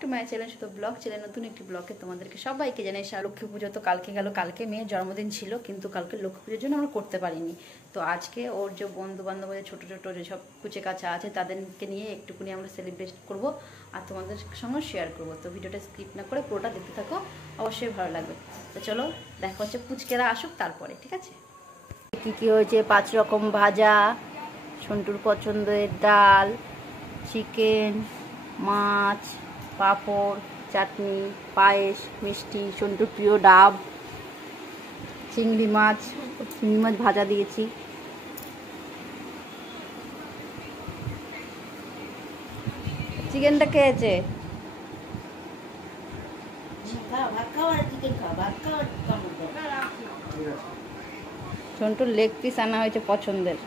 To my channel শুধু blog channel নতুন একটি ব্লগে তোমাদেরকে সবাইকে জানাই। লক্ষ্মী পুজো তো কালকে গেল, কালকে মেয়ের জন্মদিন ছিল, কিন্তু কালকে লক্ষ্মী পুজোর জন্য আমরা করতে পারিনি। তো আজকে ওর যে বন্ধু বান্ধব ছোটো ছোটো যেসব কুচে কাছা আছে তাদেরকে নিয়ে একটুকুনি আমরা সেলিব্রেট করব আর তোমাদের সঙ্গে শেয়ার করব। তো ভিডিওটা স্কিপ না করে পুরোটা দেখতে থাকো, অবশ্যই ভালো লাগবে। তো চলো দেখা হচ্ছে পুচকেরা আসুক তারপরে, ঠিক আছে? কী কী হয়েছে? 5 রকম ভাজা, সন্টুর পছন্দের ডাল, চিকেন, মাছ, পাঁপড়, চাটনি, পায়েস, মিষ্টি, সন্টুর প্রিয় ডাব, চিংড়ি মাছ ভাজা দিয়েছি। চিকেনটা খেয়েছে, সন্টুর লেগ পিস আনা হয়েছে পছন্দের।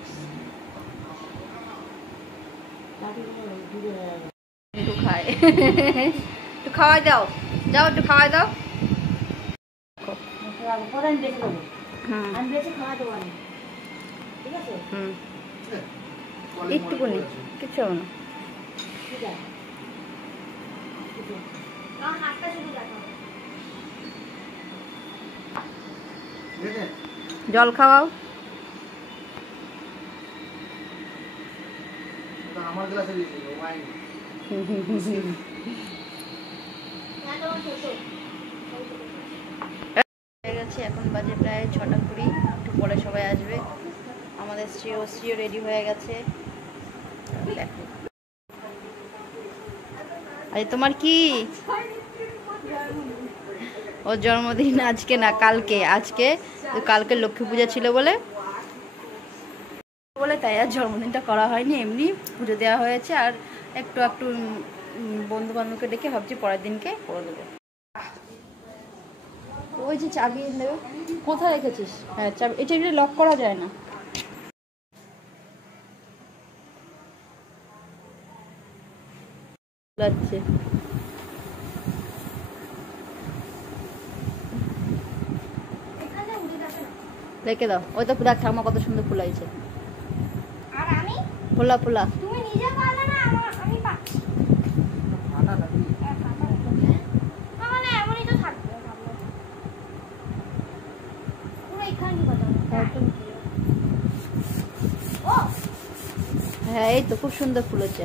একটু খায়, একটু খাওয়াই দাও, যাও একটু খাওয়াই দাও। একটুকুনি কিচ্ছু হবে না। জল খাওয়াও। আমার গ্লাসে দিয়েছিল ওয়াইন। হয়ে গেছে, এখন বাজে প্রায় 6:20, একটু পরে সবাই আসবে। আমাদের শ্রীও রেডি হয়ে গেছে। আরে তোমার কি? ওর জন্মদিন আজকে না কালকে, কালকে লক্ষ্মী পূজা ছিল বলে তাই আর জন্মদিনটা করা হয়নি, এমনি পুজো দেওয়া হয়েছে। আর একটু বন্ধু বান্ধবকে ডেকে ভাবছি পরের দিনকে করে দেবো। ওই যে চাবি দেবে, কোথায় রেখেছিস? হ্যাঁ চাবি, এটা লক করা যায় না। লাগছে রেখে দাও। ওই তো পুরা ঠাকুমা কত সুন্দর ফুল আছে। আর আমি ফুলা ফুলা তুমি নিজে পারলে না, আমি পাচ্ছি। আটা নাকি মানে এমনই তো থাকবে পুরো এখানে বাজাও। ও হ্যাঁ, এই তো খুব সুন্দর ফুল আছে।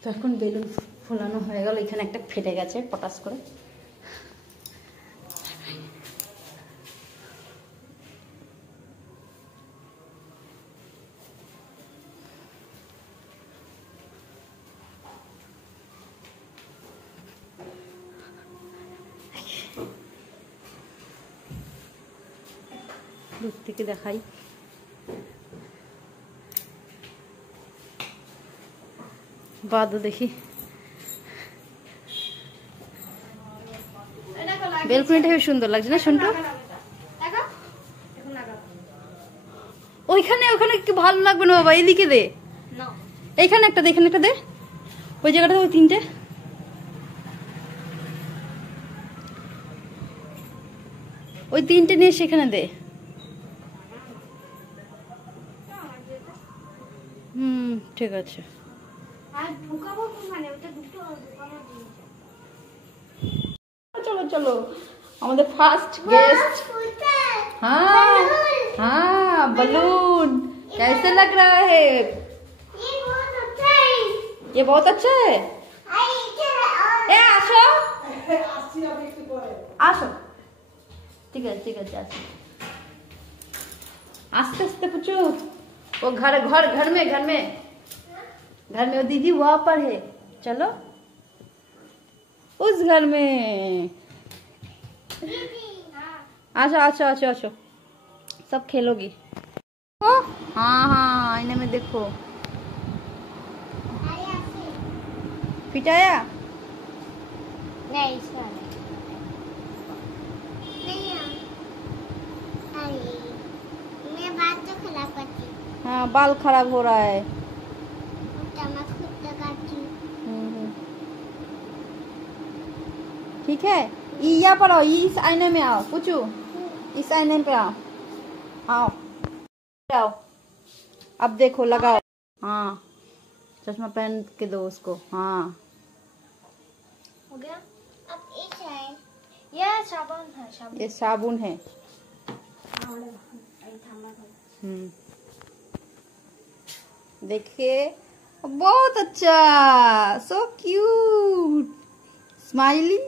তো এখন বেলুন ফোলানো হয়ে গেল, এখানে একটা ফেটে গেছে পটাশ করে। দূর থেকে দেখাই। বাদও দেখি, বেলকুনিটা খুব সুন্দর লাগছে না সন্টু? ওইখানে কি ভালো লাগবে না বাবা, এদিকে দে। এইখানে একটা দে, এখানে একটা দে, ওই জায়গাটা ওই 3টে। ওই 3টে নিয়ে সেখানে দে। ঠিক আছে। चलो चलो हमारे फर्स्ट गेस्ट। हाँ हाँ बलून कैसे लग रहा है? ये बहुत अच्छा है। ए आशो आशो, ठीक है आस्ते आस्ते पूछो। वो घर में वो दीदी वहाँ पर है, चलो उस घर में। आशो सब खेलोगी। हाँ आईने में देखो। पिटाया नहीं, मैं बाल तो खराब करती। हाँ बाल खराब हो रहा है। ठीक है, यहाँ पर आओ, इस आईने में आओ, पूछू इस आईने पे आओ। अब देखो लगाओ। हाँ चश्मा पहन के दो उसको। हाँ हो गया। अब एक है ये साबुन है। ये साबुन है। देखिए बहुत अच्छा, सो क्यूट स्माइली।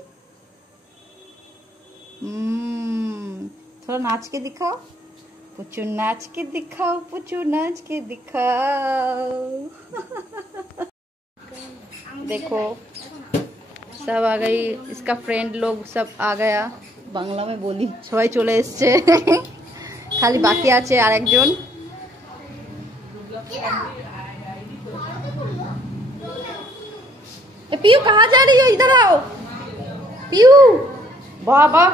थोड़ा नाच के दिखाओ पुचू, नाच के दिखाओ पुचू, नाच के दिखाओ। देखो सब आ गई, इसका फ्रेंड लोग सब आ गया। বাংলা में बोली সবাই চলে এসছে, খালি বাকি আছে আরেকজন। पीयू कहाँ जा रही हो, इधर आओ पीयू। बाबा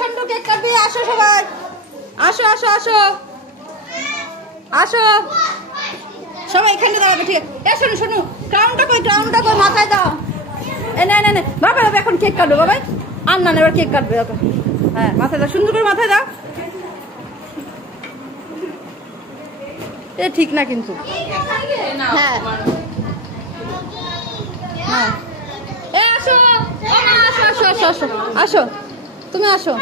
সন্টু কেক কাটবে, আসো সবাই, আসো আসো আসো আসো সবাই এখানে দাঁড়াবে। ঠিক আছে শোনো শোনো, ক্রাউনটা কই, ক্রাউনটা কই, মাথায় দাও। এ না না না বাবা বাবা এখন কেক কাটবো বাবা। আর না এবার কেক কাটবে বাবা। হ্যাঁ মাথায় দাও, সুন্দর করে মাথায় দাও। এ ঠিক না কিন্তু। হ্যাঁ হ্যাঁ এ আসো আসো আসো আসো আসো আসো তুমি আসো।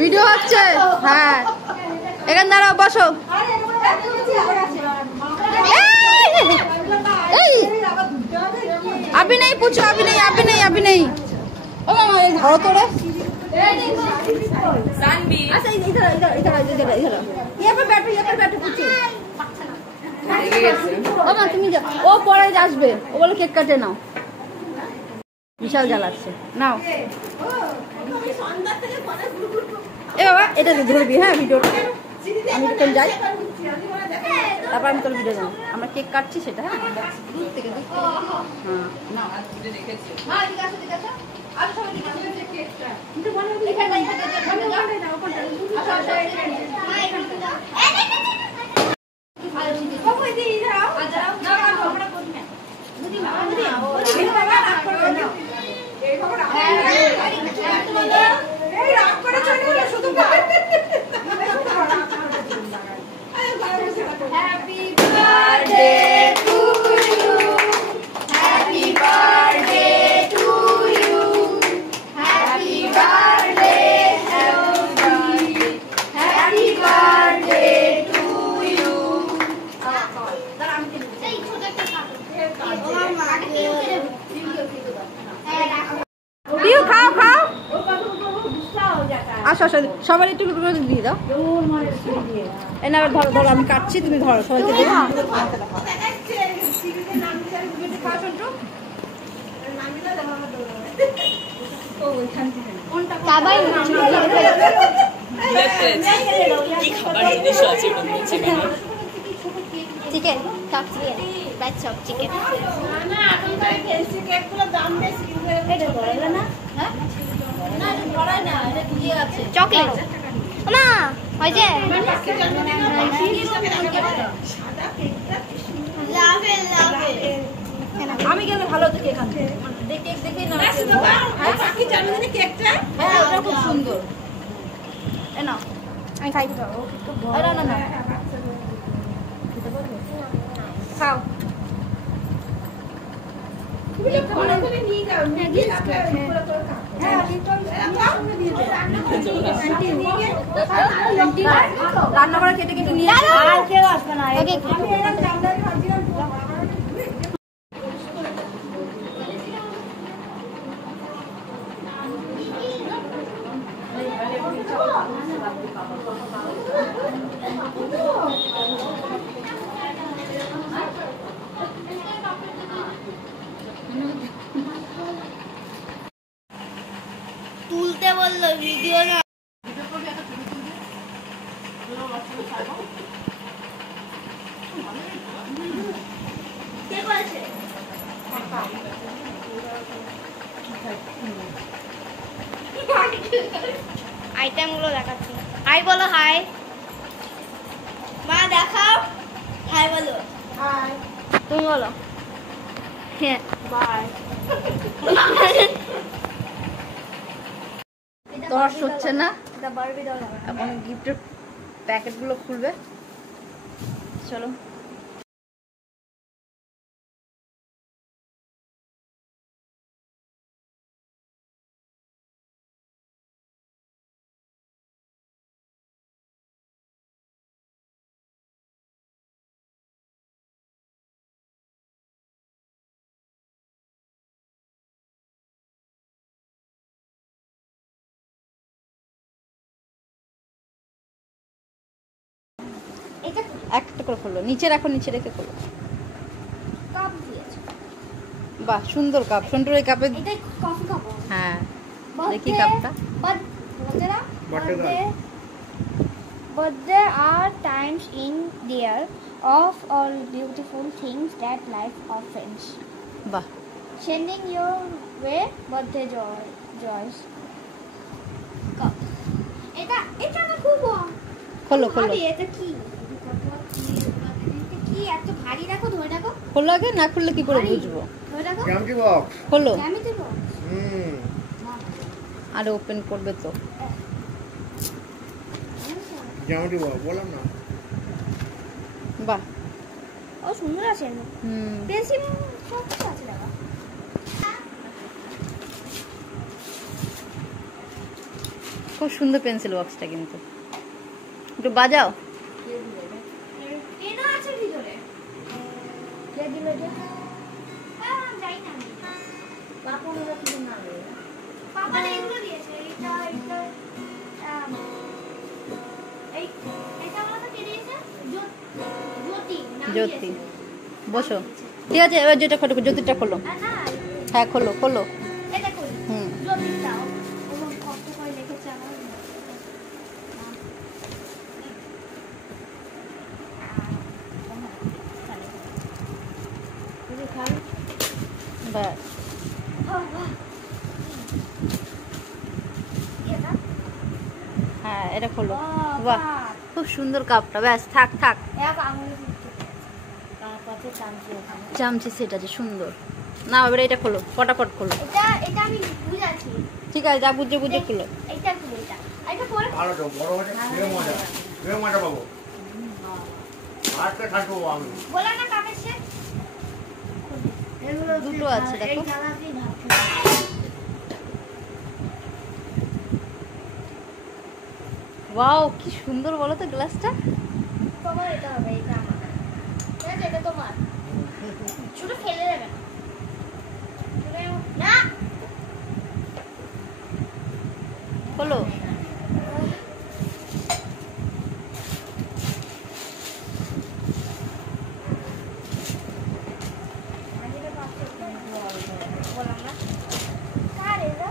ভিডিও হচ্ছে। হ্যাঁ এখানে দাঁড়াও, বসো। अभी नहीं पूछो, अभी नहीं अभी नहीं अभी नहीं। ओ मामा ये धरो तोड़े। अच्छा इधर इधर इधर इधर इधर यहाँ पे बैठो, यहाँ पे बैठो पूछो। ও মা তুমি যাও, ও পরে আসবে, ও বলে কেক কাটে নাও। বিশাল জ্বালাচ্ছে, নাও। এ বাবা এটা ধরবি, হ্যাঁ ভিডিওটা আমি একটু যাই, তারপর আমি তোর ভিডিও যাবো। আমরা কেক কাটছি সেটা। হ্যাঁ দূর থেকে দূর থেকে। হ্যাঁ না মা এদিকে আসো, এদিকে আসো। আর সবাই এদিকে আসো, কেকটা কিন্তু মনে হয় এখানে এখানে যাও কোনটা। আসো আসো মা এখানে যাও। বাবা এদিকে ইধর आओ। না না আমরা কোন না বুঝি না বুঝি বাবা রাগ করবে না। এই খবর এই রাগ করে চলে গেল শুধু। Happy birthday to you, happy birthday to you, happy birthday, happy birthday to you. पियू खाओ खाओ। আসো আসো সবার একটু করে দিয়ে দাও। এ না ধরো ধরো আমি কাটছি, তুমি ধরো সবাইকে দেবো। চিকেন চিকেন চকলেট না ওই যে আমি গেলে ভালো থেকে এখান থেকে কেক দেখে না কেকটা। হ্যাঁ ওটা খুব সুন্দর। এ নাও আমি খাই। না না না খাও। রান্না করে কেটে কেটে নিয়ে কেউ আসবে না। তুলতে বললো ভিডিও না। আইটেম গুলো দেখাচ্ছি। হাই বলো, হাই মা দেখাও। হাই বলো, হাই তুমি বলো। হ্যাঁ বাই দশ হচ্ছে না, এটা বারবি ডল এখন গিফটের প্যাকেটগুলো খুলবে। চলো এটা একটা করে খোলো, নিচে রাখো, নিচে রেখে খোলো। কাপ দিয়েছে বাহ, সুন্দর কাপ। সন্টুর এই কাপে, এটা কফি কাপ হ্যাঁ দেখি কাপটা। But there are times in the year of all beautiful things that life offers. বাহ, Sending your way birthday joys. Cup. এটা না খুব খোলো খোলো ভারী, এটা কি? এটা কি এত ভারী? রাখো, ধরে রাখো। খোলো আগে, না খুললে কি করে ভারী। বুঝবো? ধরে রাখো। জ্যামিতি বক্স। খোলো, জ্যামিতি বক্স। আরে ওপেন করবে তো। জ্যামিতি বক্স বললাম না। বাহ, ও সুন্দর আছে। পেন্সিল সব কিছু আছে দাদা। খুব সুন্দর পেন্সিল বক্সটা, কিন্তু একটু বাজাও। পেনও আছে ভিতরে। কে দিল এটা? যাই না আমি। বাপু ওরা কিছু না দেয়। পাপা এগুলো দিয়েছে। এটা এই এটা আমাকে কে দিয়েছে? জ্যোতি নাম জ্যোতি, দিয়েছে। বসো। ঠিক আছে, এবার যেটা খোলো, জ্যোতিটা খোলো। না হ্যাঁ খোলো খোলো। এটা করি। হুম, জ্যোতিটাও এবং কত করে লিখেছে আমার। ব্যাস। হ্যাঁ, এটা খোলো। বাহ, খুব সুন্দর কাপটা। ব্যাস, থাক থাক। চামচি সেট আছে সুন্দর। না, এবার এটা খোলো, ফটাফট খোলো। এটা আমি বুঝাচ্ছি। ঠিক আছে, যা বুঝে বুঝে খোলো। এটা খুলে এটা। এটা পরে ভালো তো বড় হচ্ছে খেয়ে মজা। খেয়ে মজা পাবো। আজকে থাকবো আমি। বলা না কাপের শেষ। দুটো আছে দেখো। এই চালাতেই ভাবছি। ওয়াও, কি সুন্দর বলো তো গ্লাসটা। তোমার এটা হবে, এটা আমার। ঠিক আছে, এটা তোমার। শুধু ফেলে দেবে না। না খোলো। বললাম না কার এটা?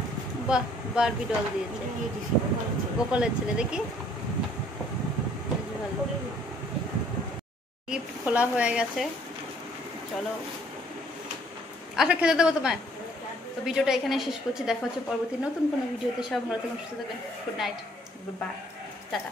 বাহ, বারবি ডল দিয়েছে গোপালের ছেলে। দেখি, গিফট খোলা হয়ে গেছে। চলো আসো, খেতে দেবো তোমায়। তো ভিডিওটা এখানে শেষ করছি। দেখা হচ্ছে পরবর্তী নতুন কোনো ভিডিওতে। সব ভালো থাকুন, সুস্থ থাকবেন। Good night, good bye, tata.